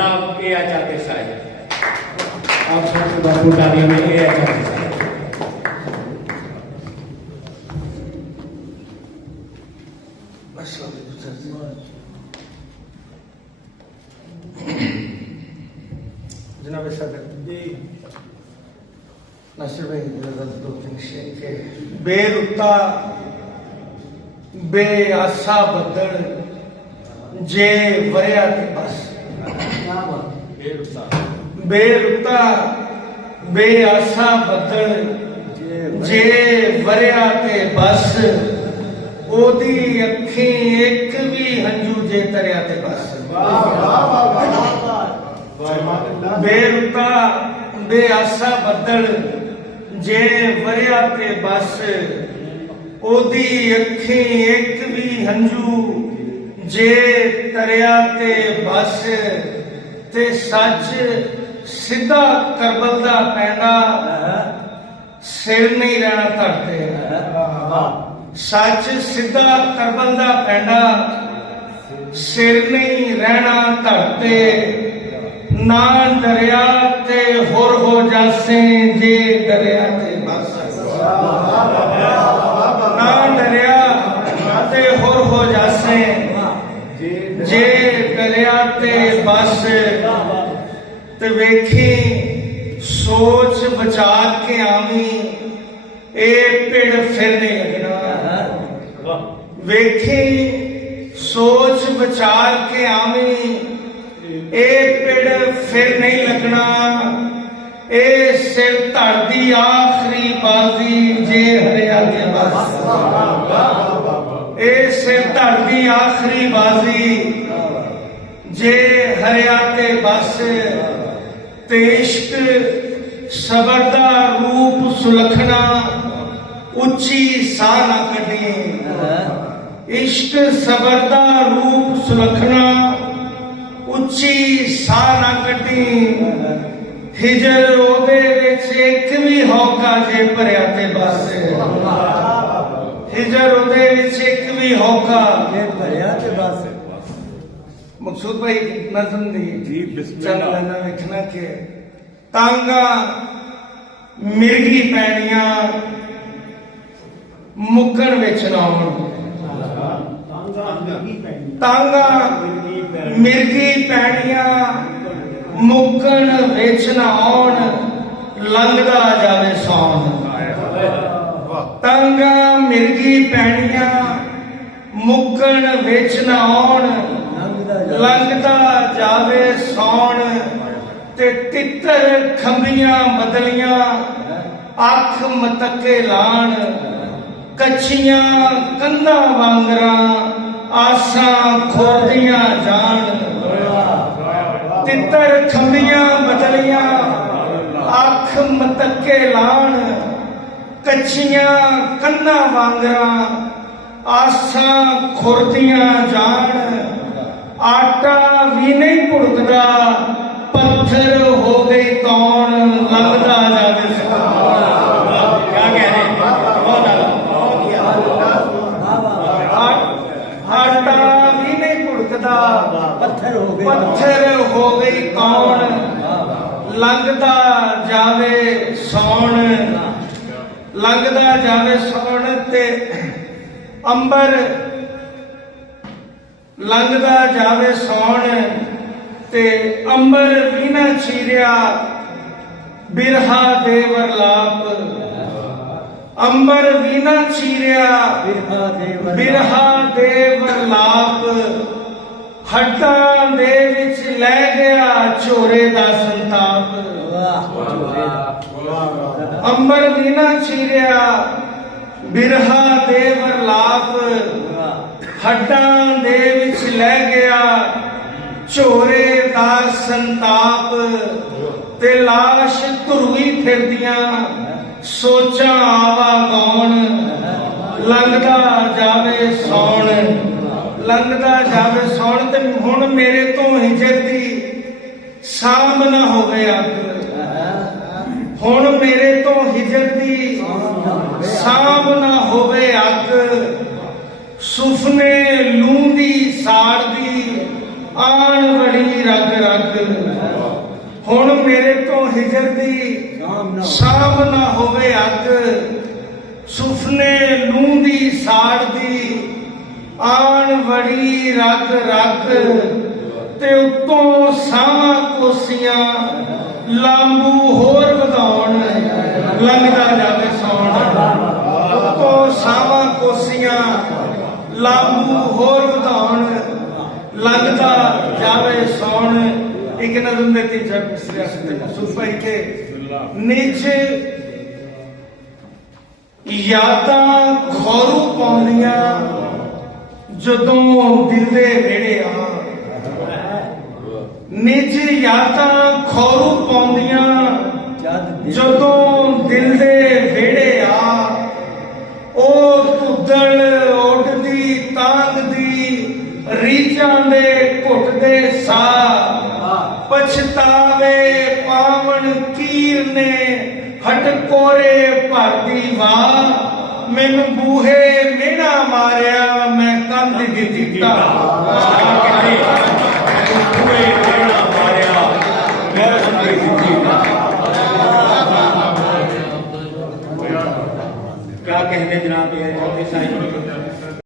जनाब ए आचार्य साहब आप सबसे बापू तालियों में ए आचार्य साहब। जनाब सदर नासिर भाई दो तीन शेर के बेरुता बेआसा बदल जे वरिया ते बस बेरुता बेआसा बदल जे वरिया ते बस ओदी अखी एक भी हंजू जे तरिया ते बस बेरुता बेआसा बदल जे वरिया ते बस ओदी अखी एक भी हंजू जे तरिया ते बस ते सच सीधा करबल दा पैंदा सिर नहीं रहना धरते सच सीधा करबल दा पैंदा सिर नहीं रहना धरते ना दरिया ते होर हो जासे जे दरिया ते बस ना दरिया ते होर हो जासे जे दरिया ते बस ते वेखी सोच बचा के आवी ए पिड़ फिर नहीं लगना वेखी सोच बचा के आवी ए पिड़ फिर नहीं लगना ए सिर धड़ दी आखिरी बाजी जे हरिया ते बस ए सिर धड़ दी आखिरी बाजी जे हरिया ते बस ते इश्क सबर दा रूप सुलखना उच्ची सा ना कढी इश्क सबर दा रूप सुलखना उच्ची सा ना कढी हिजर ओदे विच एक भी हौका जे भरिया ते बस हिजर ओदे विच एक भी हौका जे भरिया ते बस मकसूद भाई नज़म दी चंद लाना लिखना के तांगा मिर्गी पैनिया मुकन विच ना आउण तांगा मिर्गी पैनिया मुकन विच ना आउण लंघदा जावे सौन तांगा मिर्गी पैनिया मुकन विच ना आउण लंघदा जावे सौन ते तितर खंबियां बदलियां अख मतके लाण कच्छियां कंधा वांगरा आसा खोदियां जान तितर खंबियां बदलियां अख मतके लाण कच्छियां कंधा वांगरा आसा खोदियां जान आटा भी नहीं भुड़कदा पत्थर हो गई कौन लंघदा जावे क्या कह रहे आटा भी नहीं भुड़कदा पत्थर हो गई कौन लंघदा जावे सौन लंघदा जावे सौन ते अंबर लंघदा जावे सौन ते अंबर भी ना चीरिया बिरहा दे वरलाप अंबर भी ना चीरिया बिरहा दे वरलाप हड्डां दे विच लै गया चोरे दा संताप अंबर भी ना चीरिया बिरहा दे वरलाप हड्डां दे विच लै गया चोरे दा संताप ते लाश धुरवी फिरदियां सोचा आवा गौन लंघदा जावे सौन लंघदा जावे सौन ते हुण मेरे तो हिजर दी सांभ ना होवे अग हुण मेरे तो हिजर दी सांभ ना होवे अग सुफने लूंदी साड़ दी आन बड़ी रग रग ਹਿਜਰ ਦੀ ਸ਼ਾਮ ਨਾ ਹੋਵੇ ਅੱਗ, ਸੁਫਨੇ ਲੂੰ ਦੀ ਸਾੜ ਦੀ ਆਣ ਵੜੀ ਰੱਗ ਰੱਗ, ਤੇ ਉੱਤੋਂ ਸਾਵਾਂ ਕੋਸੀਆਂ ਲਾਂਬੂ ਹੋਰ ਵਧਾਉਣ, ਲੰਘਦਾ ਜਾਵੇ ਸੌਣ। ਉੱਤੋਂ ਸਾਵਾਂ ਕੋਸੀਆਂ ਲਾਂਬੂ ਹੋਰ ਵਧਾਉਣ, ਲੰਘਦਾ ਜਾਵੇ ਸੌਣ। ਇੱਕ ਨਜ਼ਮ ਦੇ ਤਿੰਨ ਚਾਰ ਮਿਸਰੇ ਆਸਤੇ ਮਖਸੂਸ ਭਾਈ ਕੇ ਨਿਜ ਯਾਦਾਂ ਖੌਰੂ ਪਾਉਂਦੀਆਂ ਜਦੋਂ ਦਿਲ ਦੇ ਵਿਹੜੇ ਆ, ਨਿਜ ਯਾਦਾਂ ਖੌਰੂ ਪਾਉਂਦੀਆਂ ਜਦੋਂ ਦਿਲ ਦੇ ਵਿਹੜੇ ਆ। ਉਹ ਧੁੱਦੜ ਉੱਡਦੀ ਤਾਂਗਦੀ ਰੀਝਾਂ ਦੇ ਘੁੱਟਦੇ ਸਾਹ, ਪਛਤਾਵੇ ਪਾਵਨ ਕੀਰ ਨੇ ਹਟਕੋਰੇ ਭਰਦੀ ਵਾਹ। ਮੈਨੂੰ ਬੂਹੇ ਮਿਹਣਾ ਮਾਰਿਆ ਮੈਂ ਕੰਧ ਦੀ ਦਿੱਤਾ, ਬੂਹੇ ਮਿਹਣਾ ਮਾਰਿਆ ਮੈਂ ਕੰਧ ਦੀ ਦਿੱਤਾ। क्या कहने जनाब ये साईं